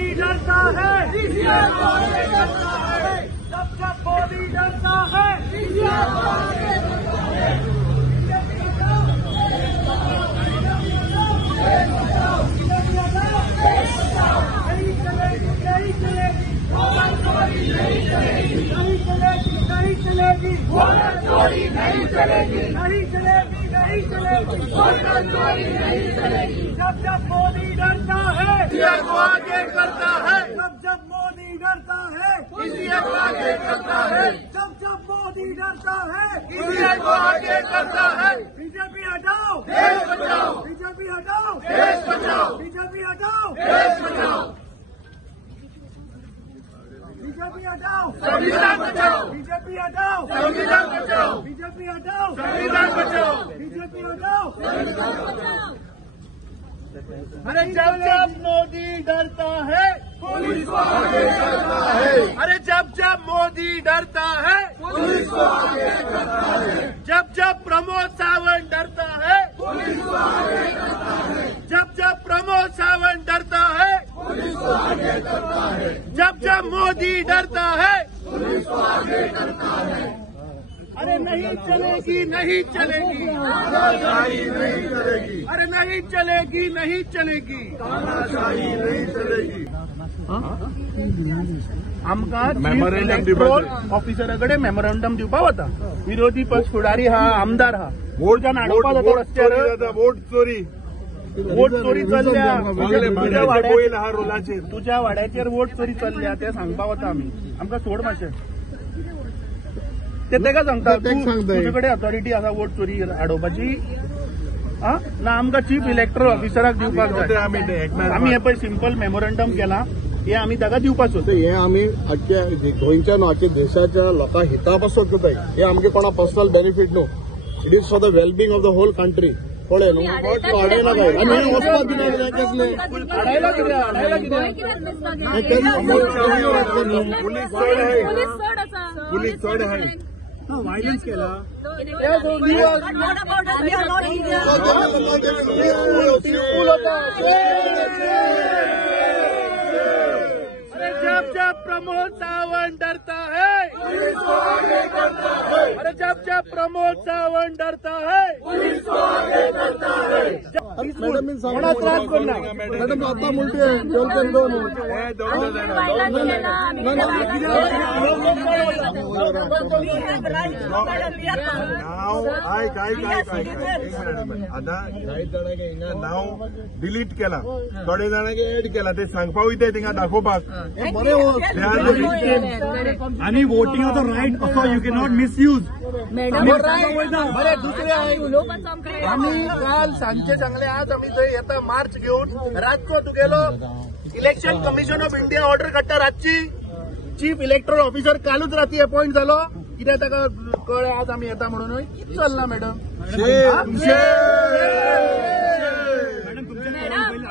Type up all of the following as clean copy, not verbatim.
मोदी डरता है, जब जब मोदी डरता है, नहीं चलेगी, नहीं चलेगी, नहीं चलेगी, नहीं चलेगी, नहीं चलेगी, नहीं चलेगी, नहीं चलेगी, नहीं चलेगी, नहीं चलेगी। जब जब मोदी डरता है, इंडिया को आगे करता है, जब जब मोदी डरता है, इंडिया को आगे करता है, जब जब मोदी डरता है, इंडिया को आगे करता है। बीजेपी हटाओ, देश बचाओ, बीजेपी हटाओ, देश बचाओ, बीजेपी हटाओ, देश बचाओ, बीजेपी हटाओ, संविधान बचाओ, बीजेपी हटाओ, संविधान बचाओ, बीजेपी हटाओ, संविधान बचाओ, बीजेपी हटाओ, संविधान बचाओ। अरे जब जब मोदी डरता है, पुलिस को आगे करता है। अरे जब जब मोदी डरता है, पुलिस को आगे करता है। जब जब प्रमोद सावंत डरता है, पुलिस को आगे करता है। जब जब प्रमोद सावंत डरता है, पुलिस को आगे करता है। जब जब मोदी डरता है, पुलिस को आगे करता है। अरे नहीं चलेगी, नहीं चलेगी, तानाशाही नहीं चलेगी। अरे नहीं चलेगी, नहीं चलेगी, तानाशाही नहीं चलेगी। आमकां इलेक्टोरल ऑफिसराकडे मेमोरंडम दिवपाक वता। विरोधी पक्ष फुडारी हा, आमदार हा, वोट हाडोवपाक जाता रस्त्यार। वोट चोरी चल्ल्या तुझ्या वाड्याचेर वोट चोरी चल्ल्या ते सांगपाक वता आमी। आमकां सोड मातशें ते तेका सांगता तुजे कडेन ऑथॉरिटी आसा वोट चोरी हाडोवपाची ना आमकां चीफ इलेक्टोरल ऑफिसराक दिवपाक जाय। आमी हे पळय सिंपल मेमोरंडम केला हे आमी ताका दिवपाक सोदता। हे आमी आख्या गोंयच्या न्हू आख्या देशाच्या लोकां हिता पासून करताय। हे आमगे कोणा पर्सनल बेनिफीट न्हू, it is for the wellbeing of the whole country. कळ्ळें न्हू, हाडयला काय आमी वचपाक दिना कसले हाडयला कित्याक पुलीस चड आहाय वायलन्स केला। जब जब प्रमोद सावंत डरता है, पुलिस को आगे करता है। अरे जब जब प्रमोद सावंत डरता है, पुलिस को आगे करता है। मॅडम त्रास करना मॅडम आता मुलटी आता काही जाणांगे हिंगा नाव डिलीट केला, थोडे जाणांगे एड केला, ते सांगपाक वयताय थिंगा दाखोवपाक। आणि वोटिंगाचो रायट असो यू कॅन नॉट मिसयूज। बरे दुसरे आम्ही काल सांजचे सांगले आज आम्ही थंय येता मार्च घेऊन रातचो तुगेलो election commission of India order काडटा रातची। चीफ इलेक्टोरल ऑफिसर कालूच राती अपॉइंट जालो, कित्याक ताका कळ्ळें आज आमी येता म्हणून। कितें चल्ला मॅडम?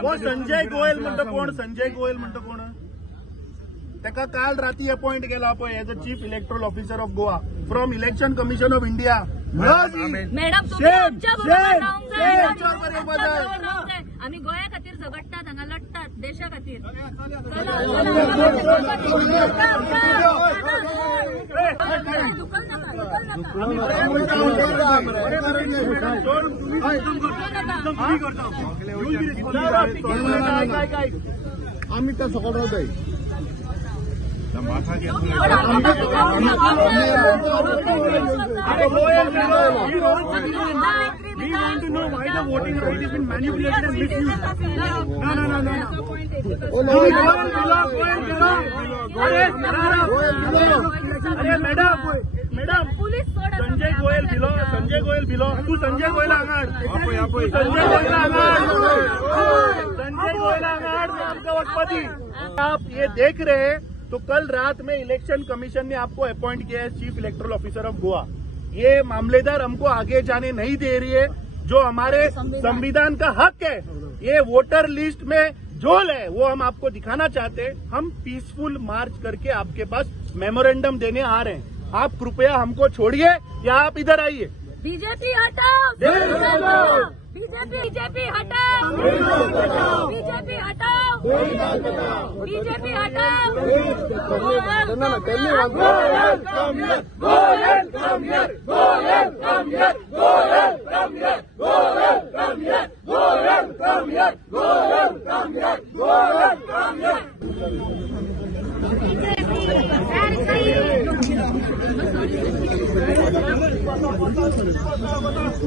हो संजय गोयल म्हणटा कोण? संजय गोयल म्हणटा कोण? ताका काल राती अपॉइंट केला पळय as a chief electoral officer of Goa from election commission of India. आम्ही गोया खातीर झगडटात, हांगा लढटात, देशा खातीर। आम्ही त्या सकट राहताय माथा घेतली। We want to know why the voting right has been manipulated and misused. No. अरे मैडम संजय गोयल भिलो तू संजय गोयल आंगाड आमका वचपाची। आप ये देख रहे हैं तो कल रात में इलेक्शन कमीशन ने आपको अपॉइंट किया है chief electoral officer of Goa. ये मामलेदार हमको आगे जाने नहीं दे रही है, जो हमारे संविधान का हक है। ये वोटर लिस्ट में झोल है, वो हम आपको दिखाना चाहते हैं। हम पीसफुल मार्च करके आपके पास मेमोरेंडम देने आ रहे हैं। आप कृपया हमको छोड़िए या आप इधर आइए। बीजेपी हटाओ, बीजेपी हटाओ, बीजेपी हटाओ। बीजेपी हटाओ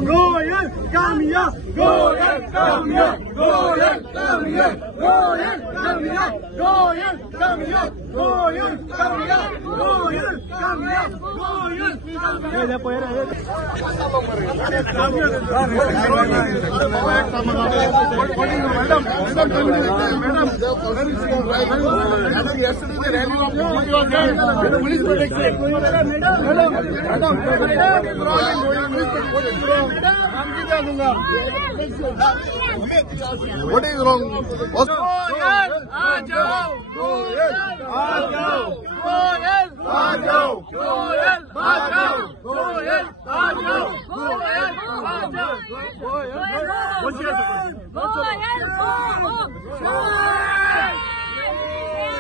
Goyal, come here. Goyal, come here. Goyal, come here. Goyal, come here. Goyal, come here. Goyal, come here. Goyal, come here. Goyal, What is wrong? Goyal, आ जाओ. Goyal, आ जाओ. Goyal, आ जाओ. Goyal, आ जाओ. Goyal, आ जाओ. Goyal, आ जाओ.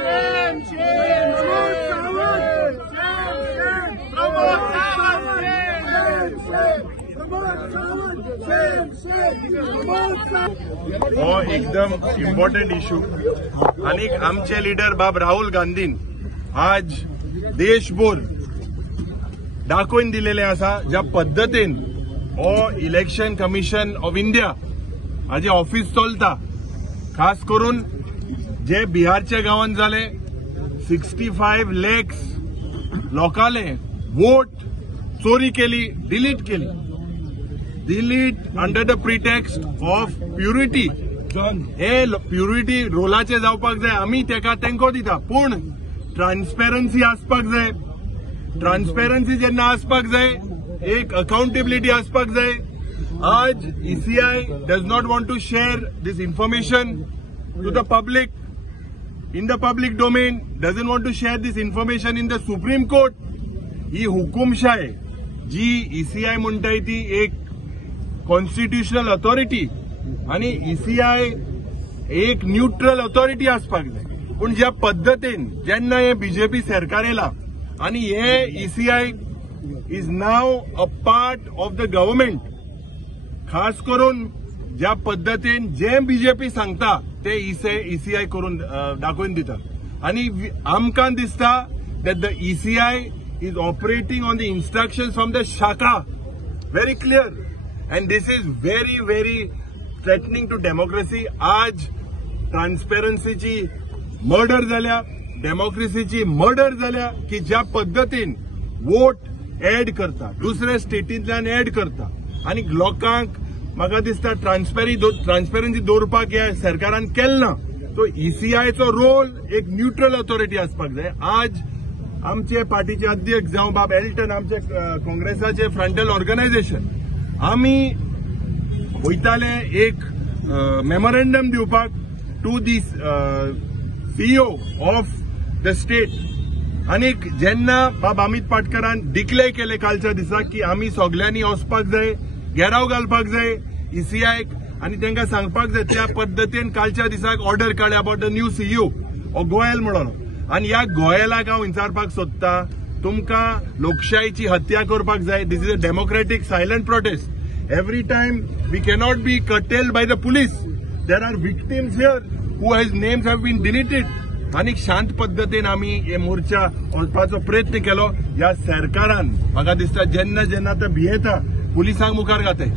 Shame, shame, Pramod Sawant. Shame, shame. Pramod Sawant. Shame, shame. Pramod Sawant. हो एकदम important issue आणि आमचे लीडर बाब राहुल गांधीन आज देशभर दाखवून दिलेले आसा ज्या पद्धतीन हो इलेक्शन कमिशन ऑफ इंडिया हाजे ऑफिस चलता. खास करून जे बिहारच्या गावांत जाले 65 लाख लोकांले वोट चोरी केली, डिलीट केली. Delete under the pretext of purity. हे प्युरिटी रोलाचे जावपाक जाय, आमी तेंको दिता, पूण ट्रान्सपेरन्सी आसपाक जाय. ट्रान्सपेरन्सी जेन्ना आसपाक जाय, एक अकाउंटेबिलिटी आसपाक जाय. आज ECI does not want to share this information to the public in the public domain, doesn't want to share this information in the Supreme Court. ही हुकुमशाही जी ECI म्हणटाय ती एक कॉन्स्टिट्युशनल ऑथॉरिटी आणि ECI एक न्यूट्रल ऑथॉरिटी आसपाक जाय. पण ज्या पद्धतीन जेन्ना हे बीजेपी सरकार येला आणि हे ECI is now a part of the government, खास करून ज्या पद्धतीन जे बीजेपी सांगता ते ECI करून दाखवून दिता. आणि आमकां दिसता that the ECI is operating on the instructions from the Shaka. Very clear. And this is very, very threatening to democracy. आज ट्रान्सपेरन्सीची मर्डर जाल्या, डेमोक्रेसीची मर्डर जाल्या की ज्या पद्धतीन वोट ऍड करता, दुसऱ्या स्टेटींतल्यान ऍड करता आणि लोकांक म्हाका दिसता ट्रान्सपेरन्सी दवरपाक ह्या सरकारान केलें ना. तो ECIचो रोल एक न्यूट्रल ऑथॉरिटी आसपाक जाय. आज आमचे पार्टीचे अध्यक्ष जावं बाब एल्टन, आमचे काँग्रेसाचे फ्रंटल ऑर्गनायझेशन, आमी वयताले एक मेमोरेंडम दिवपाक to the CEO of the state. आनी जेन्ना बाब अमित पाटकरान डिक्लेअर केले कालच्या दिसा की आमी सगळ्यांनी वचपाक जाय, घेराव घालपाक जाय ECIक आणि तांकां सांगपाक जाय, त्या पद्धतीन कालच्या दिसाक ऑर्डर काडल्या about the new CEO of Goyal म्हणून. आणि ह्या गोयलाक हांव विचारपाक सोदता, तुमकां लोकशायेची हत्या करपाक जाय. दिस is a democratic silent prostate. Every time we cannot be curtailed by the police. There are victims here who hedge names have bin deleted. आणि शांत पद्धतीन आमी हे मोर्चा वचपाचो प्रयत्न केलो. ह्या सरकारान म्हाका दिसता जेन्ना जेन्ना ते भियेता पुलिसांक मुखार घाताय.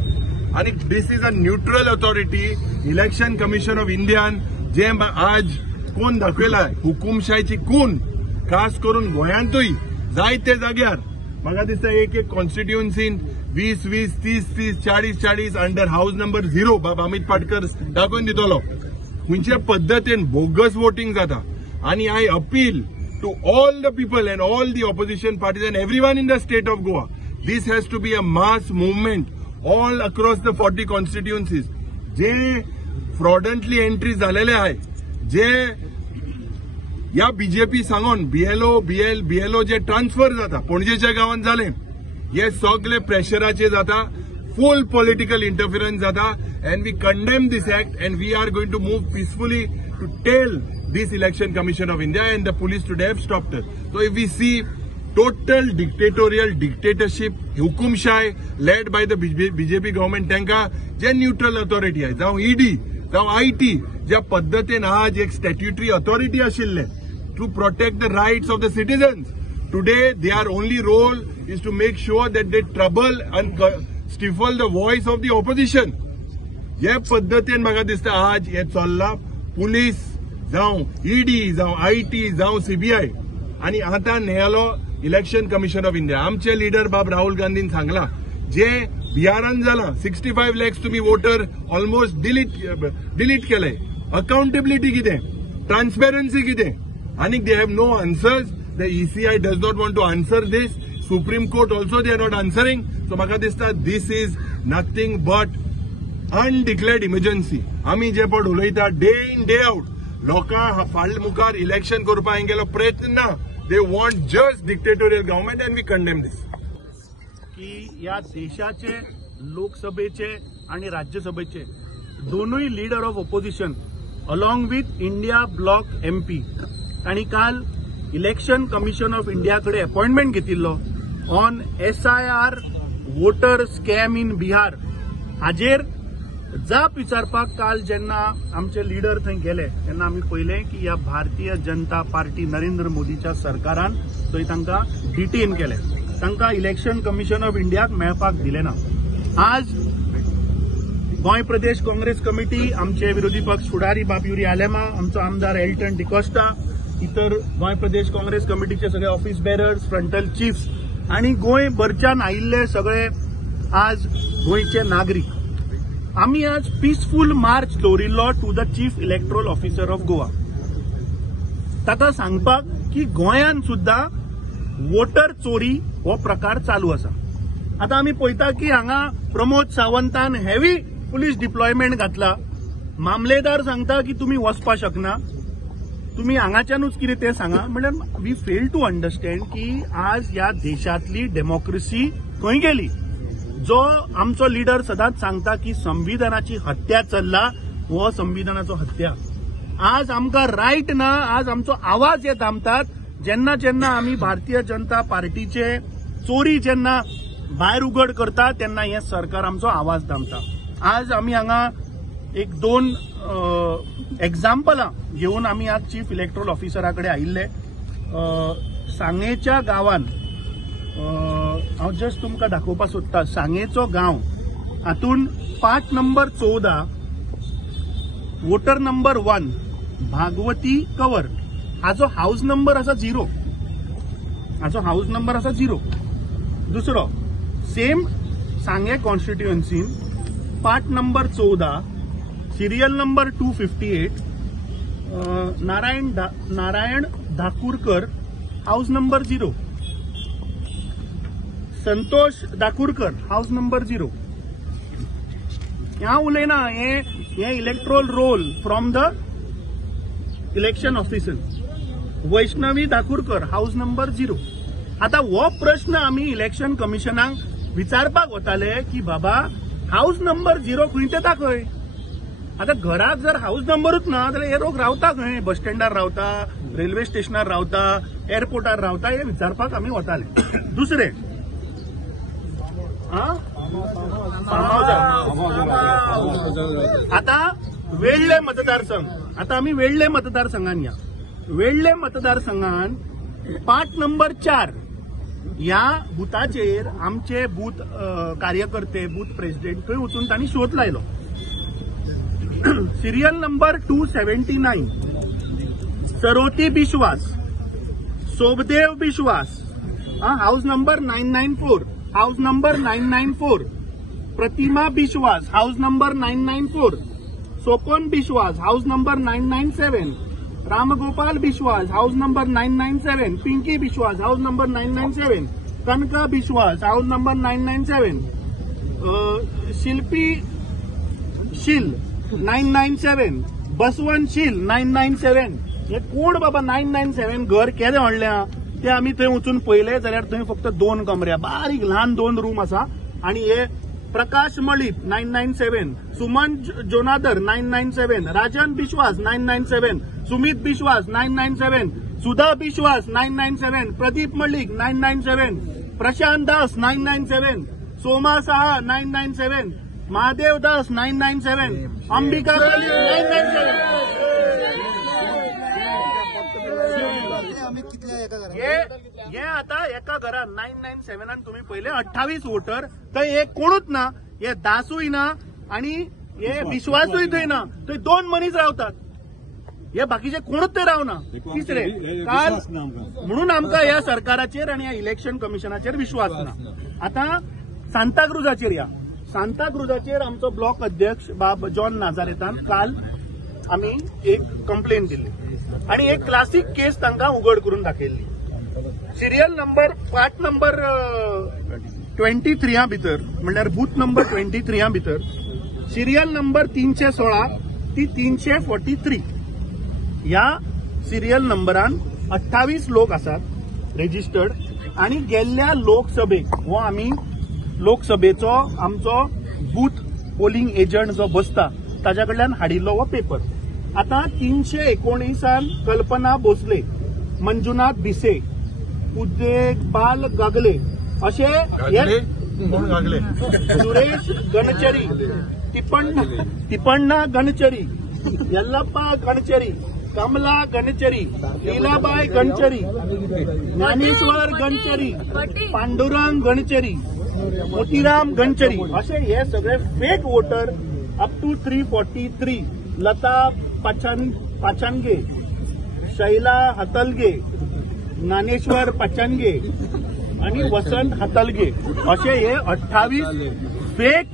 आणि this is a neutral authority, election commission of इंडियान, जे आज कोण दाखयलाय हुकुमशाहीची खून, खास करून गोंयांतूय जायते जाग्यार म्हाका दिसता एक एक कॉन्स्टिट्युएन्सीन 20-20, 30-30, 40-40 अंडर हाऊस नंबर 0 बाबा अमित पाटकर दाखवून दितलो. खंयचे पद्धतीन बोगस वोटिंग जाता. आणि I appeal to all the people and all the opposition parties and everyone in the state of Goa, this has to be a mass movement all across the 40 constituencies. जे fraudulently entry झालेले आहे, जे या BJP सांगून BLO जे transfer जाता पणजेच्या गावात झाले, हे सगळे प्रेशराचे जाता. full political interference jata, and we condemn this act, and we are going to move peacefully to tell this Election Commission of India and the police today have stopped it. So if we see total dictatorship, hukumshai led by the BJP government, त्यांका जे neutral authority आहे, जावं ED, जावं IT, ज्या पद्धतीन आज एक statutory authority आशिल्ले to protect the rights of the citizens. Today, their only role is to make sure that they trouble and stifle the voice of the opposition. या पद्धतीन म्हाका दिसता आज हे चल्ला पुलीस जावं ED जावं IT जावं CBI आणि आता न्यायालो इलेक्शन कमिशन ऑफ इंडिया. आमचे लीडर बाब राहुल गांधीन सांगला जे बिहारान जाला 65 lakhs तुम्ही वोटर ऑलमोस्ट डिलीट केले. अकाउंटेबिलिटी कितें, ट्रान्सपेरन्सी कितें, आणि they have no answers. The ECI does not want to answer this. Supreme Court also they are not answering. So म्हाका दिसता this is nothing but undeclared emergency. आम्ही जे पण उलयता डे इन डे आउट लोकां फाटल्या मुखार इलेक्शन करपाक गेलो प्रयत्न ना. They want just dictatorial government and we condemn this. की या देशाचे लोकसभेचे आणि राज्यसभेचे दोनोय leader of opposition along with India bloc MP आणि काल इलेक्शन कमिशन ऑफ इंडियाकडे अपॉइंटमेंट घेतिल्लो on SIR voter scam in Bihar. हाजेर जाप विचारपाक काल जेन्ना आमचे लीडर थंय गेले तेन्ना आमी पळयलें की ह्या भारतीय जनता पार्टी नरेंद्र मोदीच्या सरकारान थंय तांकां डिटेन केले. तांकां इलेक्शन कमिशन ऑफ इंडियाक मेळपाक दिले ना. आज गोंय प्रदेश काँग्रेस कमिटी, आमचे विरोधी पक्ष फुडारी बाब युरी आलेमा, आमचो आमदार एल्टन डिकोस्टा, इतर गोंय प्रदेश काँग्रेस कमिटीचे सगळे ऑफिस बेरर्स, फ्रंटल चीफ्स आणि गोंय भरच्यान आयिल्ले सगळे आज गोंयचे नागरीक, आम्ही आज पीसफुल मार्च दवरिल्लो to the chief electoral officer of Goa. ताका सांगपाक की गोंयान सुद्धा वोटर चोरी हो प्रकार चालू आसा. आता आम्ही पळयता की हांगा प्रमोद सावंतान हेवी पुलीस डिप्लॉयमेंट घातला. मामलेदार सांगता की तुम्ही वचपाक शकना, तुम्ही हांगाच्यानूच कितें तें सांगा. म्हणल्यार वी फेल टू अंडरस्टँड की आज ह्या देशातली डेमोक्रेसी खंय गेली. जो आमचो लीडर सदांच सांगता की संविधानाची हत्या चल्ला, हो संविधानाचो हत्या. आज आमकां रायट ना, आज आमचो आवाज हे थांबतात. जेन्ना जेन्ना आमी भारतीय जनता पार्टीचे चोरी जेन्ना भायर उघड करता तेन्ना हे सरकार आमचो आवाज थांबता. आज आमी हांगा एक दोन एक्झाम्पलां घेवन आमी आज चीफ इलेक्टोरल ऑफिसरा कडेन आयिल्ले. सांगेच्या गांवान हांव जस्ट तुमकां दाखोवपाक सोदता. सांगेचो गांव, हातून पार्ट नंबर 14 वोटर नंबर 1 भागवती कवर, हाजो हाऊस नंबर आसा 0. हाजो हाऊस नंबर आसा 0. दुसरो सेम सांगे कॉन्स्टिट्युएन्सीन part number 14 serial number 258 Narayan Dhakurkar, house number 0. Santosh Dakurkar, house number 0. ह्या उलयना हे electoral roll from the election officer. Vaishnavi Dakurkar, house number 0. आता हो प्रश्न आमी इलेक्शन कमिशनाक विचारपाक वताले की बाबा हाऊस नंबर 0 खंय ते दाखय. आता घरात जर हाऊस नंबरूच ना जाल्यार हे लोक रावता खंय, बस स्टँडार रावता, रेल्वे स्टेशनार रावता, एअरपोर्टार रावता, हे विचारपाक आमी वताले. दुसरे आता वेळ्ळे मतदारसंघ, आता आम्ही वेळ्ळे मतदारसंघान या. वेळ्ळे मतदारसंघान पार्ट नंबर 4 ह्या बुथाचेर आमचे बूथ कार्यकर्ते, बूथ प्रेसिडेंट थंय वचून तांणी शोध लायलो. सिरियल नंबर 279 सरोती बिश्वास, सोबदेव बिश्वास, हाऊस नंबर 994, हाऊस नंबर 994. प्रतिमा बिश्वास, हाऊस नंबर 994. सोपन बिश्वास, हाऊस नंबर 997. रामगोपाल बिश्वास, हाऊस नंबर 997. पिंकी बिश्वास, हाऊस नंबर 997. कनका बिश्वास, हाऊस नंबर 997. शिल्पी शील 997. बसवंत शील 997. हे कोण बाबा 997 घर केदें व्हडलें ते आमी थंय वचून पळयले जाल्यार थंय फक्त 2 कमरे, बारीक ल्हान 2 रूम आसा आणि हे प्रकाश मलिक 997, सुमन जोनादर 997, राजन बिश्वास 997, सुमित बिश्वास 997, सुधा बिश्वास 997, प्रदीप मलिक 997, प्रशांत दास 997, सोमा साहा 997, महादेव दास 997, अंबिका कली 997. हे आता एका घरात 997 आणि तुम्ही पहिले 28 वोटर तर एक कोणूच ना, हे दासूय ना आणि हे विश्वासूय थंय ना, थंय 2 मनीस रावतात. हे बाकीचे कोणूच ते रावना. तिसरे काल म्हणून आमकां ह्या सरकाराचेर आणि ह्या इलेक्शन कमिशनाचेर विश्वास ना. आता सांताक्रुजाचेर या सांताक्रुजाचेर आमचो ब्लॉक अध्यक्ष बाब जॉन नाजारेतान काल आम्ही एक कंप्लेंट दिली आणि एक क्लासिक केस तांकां उघड करून दाखयल्ली. सिरियल नंबर पार्ट नंबर 23 भितर म्हणल्यार बूथ नंबर 23 भितर सिरियल नंबर 316 ती 343 ह्या सिरियल नंबरान 28 लोक आसात रेजिस्टर्ड आणि गेल्ल्या लोकसभेक हो आम्ही लोकसभेचो आमचो बूथ पोलिंग एजंट जो बसता ताच्या कडल्यान हाडिल्लो हो पेपर. आता 319 कल्पना भोसले, मंजुनाथ भिसे, उद्देगपाल गागले असे सुरेश गणचरी, तिपण्णा गणचरी, यल्लप्पा गणचरी, कमला गणचरी, लीलाबाई गणचरी, ज्ञानेश्वर गणचरी, पांडुरंग गणचरी, मोतीराम गणचरी असे हे सगळे fake voter up to 343. Lata Pachange, Shaila Hatalge, Dnyaneshwar Pachange आणि वसंत हतलगे असे हे 28 फेक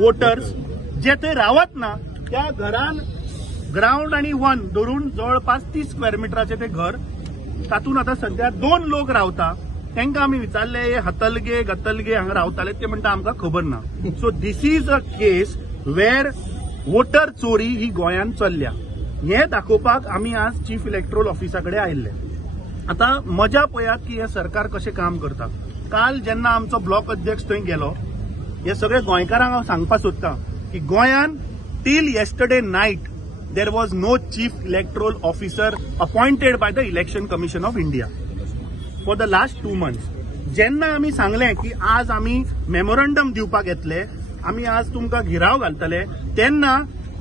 वोटर्स जे ते रावत ना त्या घरान ग्राउंड आणि 1 धरून जवळपास 30 स्क्वेअर मीटराचे ते घर. तातून आता सध्या 2 लोक रावता. तांकां आमी विचारले हे हतलगे गतलगे हांगा रावताले ते म्हणटा आमकां खबर ना. So this is a case where voter चोरी ही गोंयांत चल्ल्या. हे दाखोवपाक आमी आज चीफ इलेक्टोरल ऑफिसा कडेन आयिल्ले. आता मजा पळयात की हे सरकार कशें काम करता. काल जेन्ना आमचो ब्लॉक अध्यक्ष थंय गेलो हे सगळे गोंयकारांक हांव सांगपाक सोदतां की गोंयांत till yesterday night there was no chief electoral officer appointed by the election commission of India for the last 2 months. जेन्ना आमी सांगलें की आज आमी मेमोरंडम दिवपाक येतले, आमी आज तुमकां घिराव घालतले, तेन्ना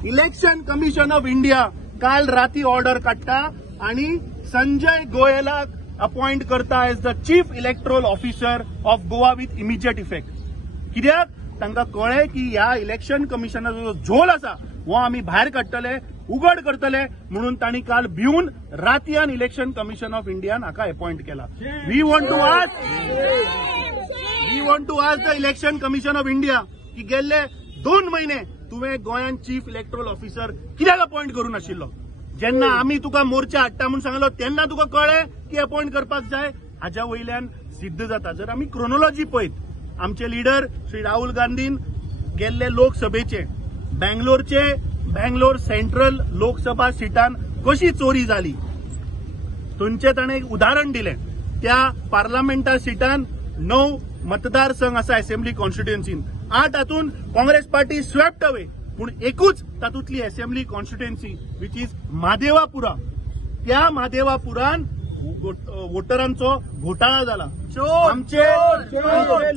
इलेक्शन कमिशन ऑफ इंडिया काल राती ऑर्डर काडटा आणि संजय गोयलाक अपॉइंट करता as the chief electoral officer of Goa with immediate effect. कित्याक तांकां कळ्ळें की ह्या इलेक्शन कमिशनाचो जो झोल आसा हो आमी भायर काडटले, उघड करतले म्हणून तांणी काल भिवन रातयान इलेक्शन कमिशन ऑफ इंडियान हाका अपॉइंट केला. We want to ask the election commission of India की गेल्ले 2 महिने तुवें गोंयान चीफ इलेक्टोरल ऑफिसर कित्याक अपॉइंट करूं नाशिल्लो. जेन्ना आमी तुका मोर्चा हाडटा म्हणून सांगलो तेन्ना तुका कळ्ळें की अपॉइंट करपाक जाय. हाच्या वयल्यान सिद्ध जाता. जर आमी क्रोनॉलॉजी पळयत आमचे लिडर श्री राहुल गांधीन गेल्ले लोकसभेचे बँगलोर सेंट्रल लोकसभा सिटान कशी चोरी जाली थंयचे ताणें एक उदाहरण दिलें. त्या पार्लमेंटा सिटान 9 मतदारसंघ आसा असेंब्ली कॉन्स्टिट्युएन्सीन. 8 हातून काँग्रेस पार्टी स्वेप्ट अवे पूण एकूच तातूंतली असेंब्ली कॉन्स्टिट्युएन्सी विच इज म्हादेवापुरा. त्या म्हादेवापुरान वोटरांचो घोटाळा झाला. आमचे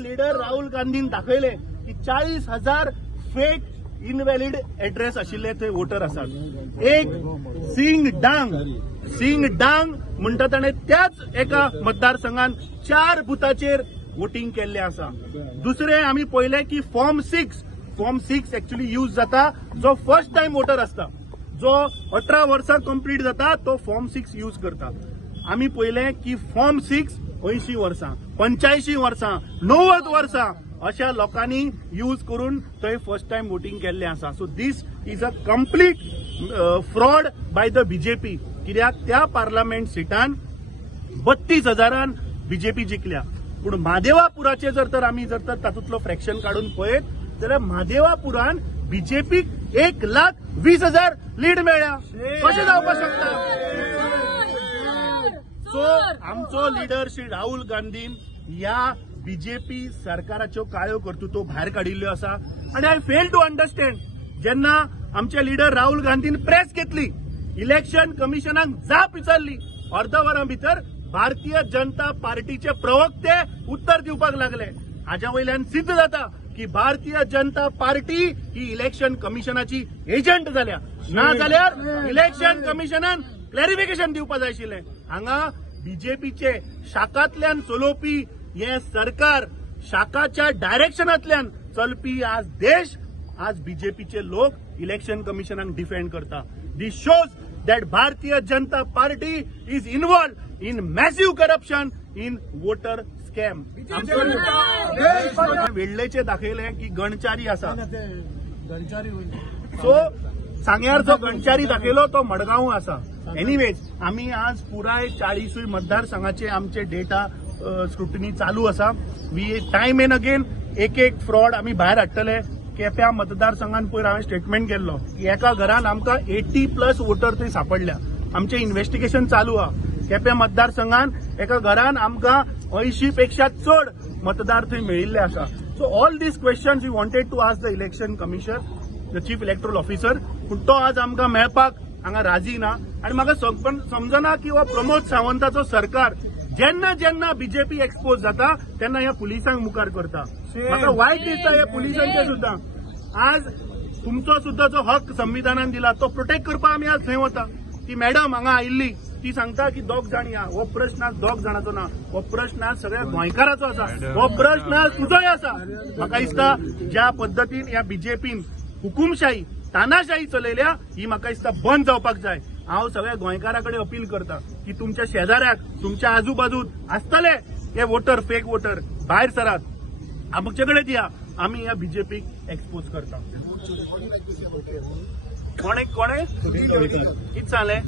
लिडर राहुल गांधीन दाखयले की 40,000 फेक इनव्हॅलिड एड्रेस आशिल्ले ते वोटर आसात. एक सिंग डांग म्हणटा ताणें त्याच एका मतदारसंघात 4 बुथाचेर वोटिंग केल्ले आसा. दुसरे आमी पळयले की फॉर्म 6 एक्चुअली यूज जाता जो फर्स्ट टाइम वोटर आसता, जो 18 वर्सां कंप्लीट जाता तो फॉर्म 6 यूज करता. आमी पळयलें की फॉर्म 6 80 वर्सां, 85 वर्सां, 90 वर्सां अशा लोकांनी यूज करून थंय फर्स्ट टाइम वोटिंग केल्लें आसा. So this is a complete fraud by the BJP. कित्याक त्या पार्लमेंट सिटान 32,000 बीजेपी जिखल्या. पूण म्हादेवापुराचे जर आमी तातूंतलो फ्रॅक्शन काडून पळयत जाल्यार म्हादेवापुरान बीजेपीक 1,20,000 लीड मेळ्ळ्या. कशें जावपाक शकता. सो आमचो लिडर श्री राहुल गांधीन ह्या बीजेपी सरकाराच्यो काळ्यो कर्तुत्व भायर काडिल्ल्यो आसा आनी आय फेल टू अंडरस्टँड जेन्ना आमचे लीडर राहुल गांधीन प्रेस घेतली इलेक्शन कमिशनाक जाप विचारली अर्धा वरां भितर भारतीय जनता पार्टीचे प्रवक्ते उत्तर दिवपाक लागले हाच्या वयल्यान सिद्ध जाता की भारतीय जनता पार्टी ही इलेक्शन कमिशनाची एजंट जाल्या ना जाल्यार इलेक्शन कमिशनान क्लॅरिफिकेशन दिवपा जाय आशिल्लें हांगा बीजेपीचे शाखांतल्यान चलोवपी हे सरकार शाखाच्या डायरेक्शनांतल्यान चलपी आज देश आज बीजेपीचे लोक इलेक्शन कमिशनाक डिफेंड करता दिस shows that Bharatiya Janata party is involved in massive corruption in voter scam वेळ्ळेचे दाखयले की गणचारी आसा सो सांग्यार जो गणचारी दाखयलो तो मडगांव आसा एनिवेज आमी आज पुराय 40 मतदारसंघाचे आमचे डेटा स्क्रुटिनी चालू आसा वी टायम एंड अगेन एक फ्रॉड आमी भायर हाडटले केप्या मतदारसंघान पयर हांवें स्टेटमेंट केल्लो की एका घरान आमकां 80+ वोटर थंय सापडल्या आमचें इन्व्हेस्टिगेशन चालू आहा केप्या मतदारसंघान एका घरान आमकां 80 पेक्षा चड मतदार थंय मेळिल्ले आसा so all these questions we wanted to ask the election commission the chief electoral officer पूण तो आज आमकां मेळपाक हांगा राजी ना आनी म्हाका समजना की हो प्रमोद सावंताचो सरकार जेन्ना जेन्ना बीजेपी एक्सपोज जाता तेन्ना ह्या पुलिसांक मुखार करता म्हाका वायट दिसता ह्या पुलिसांचे सुद्दां आज तुमचो सुद्दां जो हक संविधानान दिला तो प्रोटेक्ट करपाक आमी आज थंय वता ती मॅडम हांगा आयिल्ली ती सांगता की 2 जाण या हो प्रश्न आज 2 जाणांचो ना हो प्रश्न आज सगळ्या गोंयकाराचो आसा हो प्रश्न आज तुजोय आसा म्हाका दिसता ज्या पद्दतीन ह्या बीजेपीन हुकुमशाही तानाशाही चलयल्या ही म्हाका दिसता बंद जावपाक जाय हांव सगळ्या गोंयकारा कडेन अपील करता की तुमच्या शेजाऱ्याक तुमच्या आजूबाजून आसतले हे वोटर फेक वोटर भायर सरात आमचे कडेन दिया आमी ह्या बीजेपीक एक्सपोज करता कोणे कितें सांगलें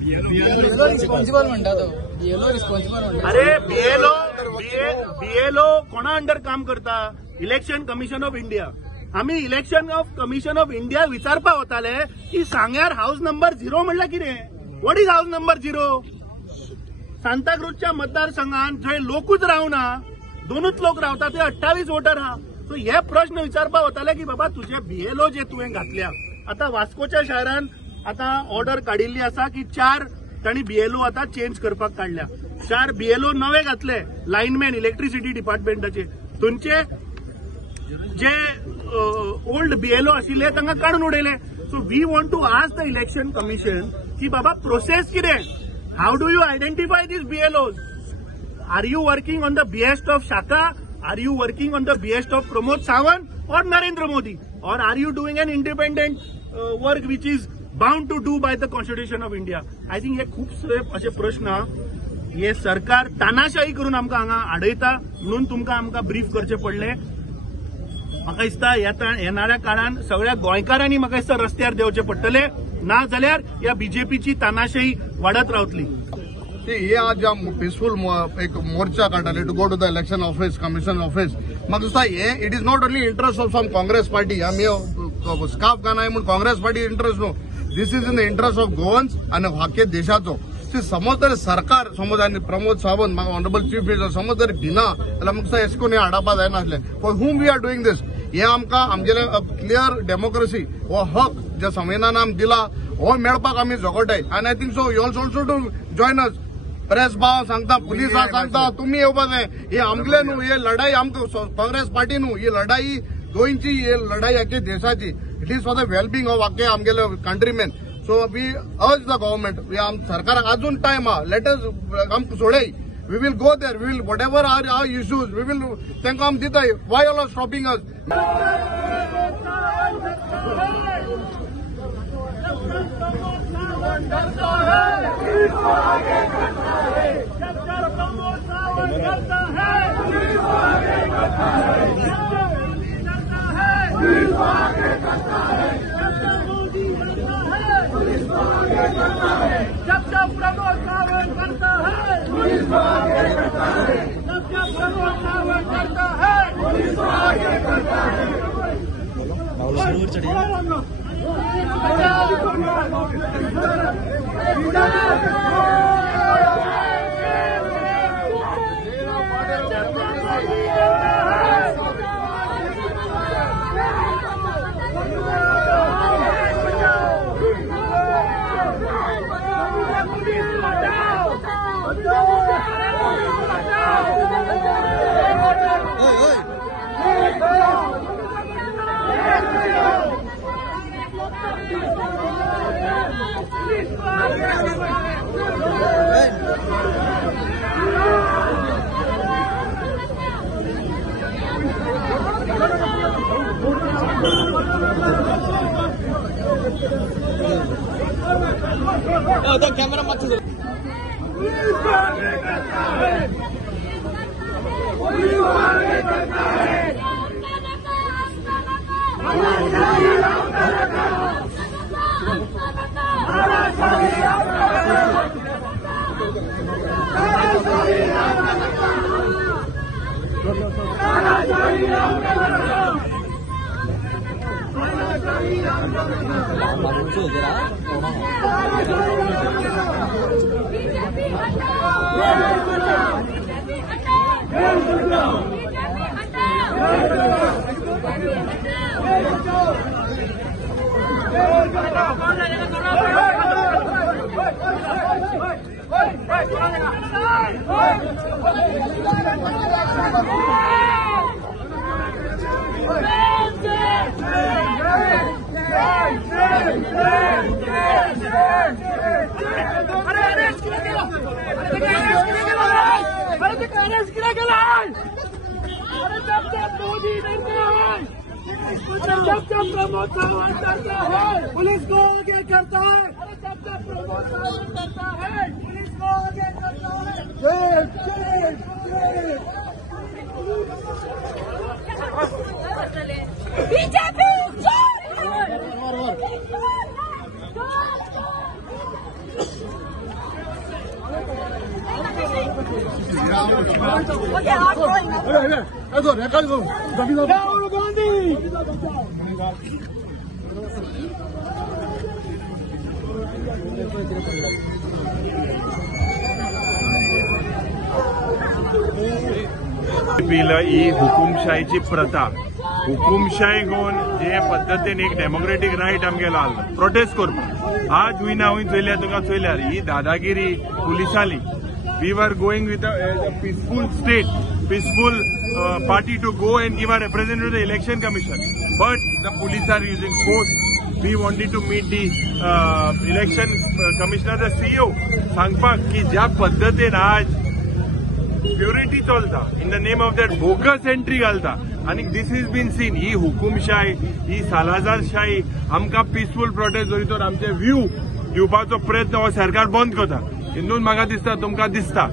रिस्पॉन्सिबल म्हणटा तो बीएलओ रिस्पॉन्सिबल म्हणटा अरे बीएलओ कोणा अंडर काम करता इलेक्शन कमिशन ऑफ इंडिया आम्ही इलेक्शन कमिशन ऑफ इंडिया विचारपा वताले की सांग्यार हाऊस नंबर 0 म्हणल्यार कितें व्हॉट इज हाऊस नंबर 0 सांताक्रूजच्या मतदारसंघात जंय लोकूच रावना 2च लोक रावता ते 28 वोटर आहा सो हे प्रश्न विचारपा वताले की बाबा तुझे बीएलओ जे तुवें घातल्या आता वास्कोच्या शहरान आता ऑर्डर काडिल्ली आसा की 4 तांणी बीएलओ आता चेंज करपाक काडल्या 4 बीएलओ नवे घातले लायनमॅन इलेक्ट्रिसिटी डिपार्टमेंटाचे थंयचे जे ओल्ड बीएलओ आशिल्ले तांकां काडून उडयले so we want to ask the election commission की बाबा प्रोसेस कितें how do you identify these BLOs are you working on the behest of shakha are you working on the behest of Pramod Sawant और नरेंद्र मोदी और are you doing an independent work which is bound to do by the constitution of India I think हे खूबशे असे प्रश्न हे सरकार तानाशाही करून आमकां हांगा आडयता म्हणून तुमकां आमकां ब्रीफ करचें पडलें म्हाका दिसता येणाऱ्या काळान सगळ्या गोंयकारांनी म्हाका दिसता रस्त्यार देवचे पडटले ना जाल्यार ह्या बीजेपीची तानाशाही वाडत रावतली हे आज पीसफुल एक मोर्चा काडटाले to go to the election office commission office म्हाका दिसता हे it is not only interest of some Congress party आमी स्काफ घालनाय म्हूण काँग्रेस पार्टी इंटरेस्ट न्हू this is in the interest of Goans आनी हाके देशाचो समज जर सरकार समज आनी प्रमोद सावंत म्हाका ऑनरेबल चीफ मिनिस्टर समज जर भिना जाल्यार म्हाका एश कोन हे हाडपा जायनासलें for whom we are doing this हे आमकां आमगेले क्लियर डेमोक्रेसी हो हक जे संविधानान आमकां दिला हो मेळपाक आमी झगडटाय आनी I think so you also to join us press भाव सांगता पुलिसां सांगता तुमी येवपा जाय हे आमगेले न्हू हे लढाई आमकां काँग्रेस पार्टी न्हू ही लढाई गोंयची ही लढाई आख्या देशाची it is for the wellbeing of आख्खे आमगेले countryman so we urge the government सरकाराक अजून टायम आहा लेट अस आमकां सोडय we will go there we will whatever are issues we will तांकां आमी दिताय why all are stopping us जब प्रमोद सावंत करता है पुलिस आगे करता है जब प्रमोद सावंत करता है पुलिस आगे करता है कैमरा मत पुलिस को आगे करता है, पुलिस को आगे करता है। बीजेपी राहुल गांधी ही हुकुमशाहीची प्रथा हुकुमशाही घेवन जे पद्दतीन एक डेमोक्रेटीक रायट आमगेलो आसलो प्रोटेस्ट करपाक आज हुयना हुंय चयल्यार तुका चयल्यार ही दादागिरी पुलिसांनी we were going with a peaceful state peaceful party to go and give our representative to the election commission, but the police are using force. We wanted to meet the election commissioner, the CEO, सांगपाक की ज्या पद्धतीन आज purity चलता in the name of that bogus entry घालता आणि this has been seen. ही हुकुमशाही ही सालाजारशाही आमकां peaceful prostate जोरीतोर आमचे व्यू दिवपाचो प्रयत्न हो सरकार बंद करता. हितून म्हाका दिसता तुमकां दिसता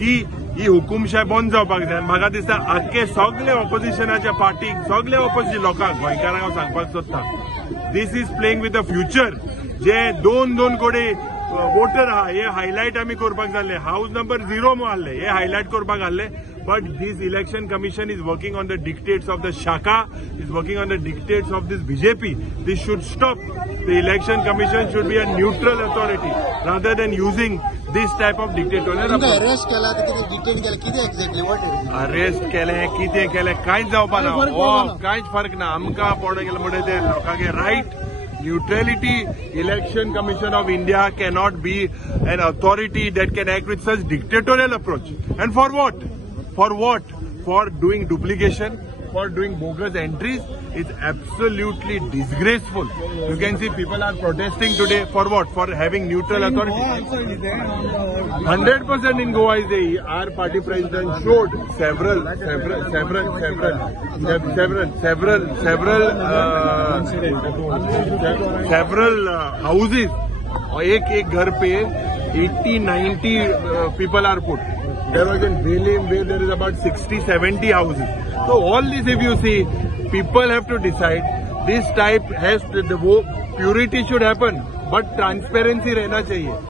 की ही हुकुमशाही बंद जावपाक जाय. म्हाका दिसता आख्खे सगळे ऑपोजिशनाच्या पार्टीक सगळे ऑपोजिट लोकांक गोंयकारांक हांव सांगपाक सोदता this is playing with the future. जे दोन कोडे वोटर आहा हे हायलायट आमी करपाक जाल्ले हाऊस नंबर 0 मारले हे हायलायट करपाक घाल्ले. But this election commission is working on the dictates of the Shaka, is working on the dictates of this BJP. This should stop. The election commission should be a neutral authority rather than using this type of dictatorial approach. Arrest केला detain केला किती exactly what arrest केले कितें केले कांयच जावपा ना कांयच फरक ना. आमकां पडो गेले म्हणटा ते लोकांगे right neutrality. Election Commission of India cannot be an authority that can act with such dictatorial approach. And for what? For what? For doing duplication, for doing bogus entries. It's absolutely disgraceful. You can see people are protesting today for what? For having neutral authority. 100% in Goa is there. Our party president showed several houses. एक घर पे 80-90 people are put. There was in Belim where there is about 60-70 houses. So all this, if you see, people have to decide. This type has the purity should happen, but transparency रहना चाहिए.